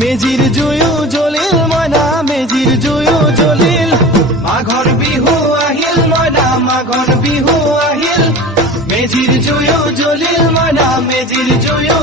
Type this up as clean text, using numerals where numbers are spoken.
মেজিৰ জুয়ো জ্বলিল মইনা মেজিৰ জুয়ো জ্বলিল মাঘৰ বিহু আহিল মইনা মাঘৰ বিহু আহিল মেজিৰ জুয়ো জ্বলিল মইনা মেজিৰ জুয়ো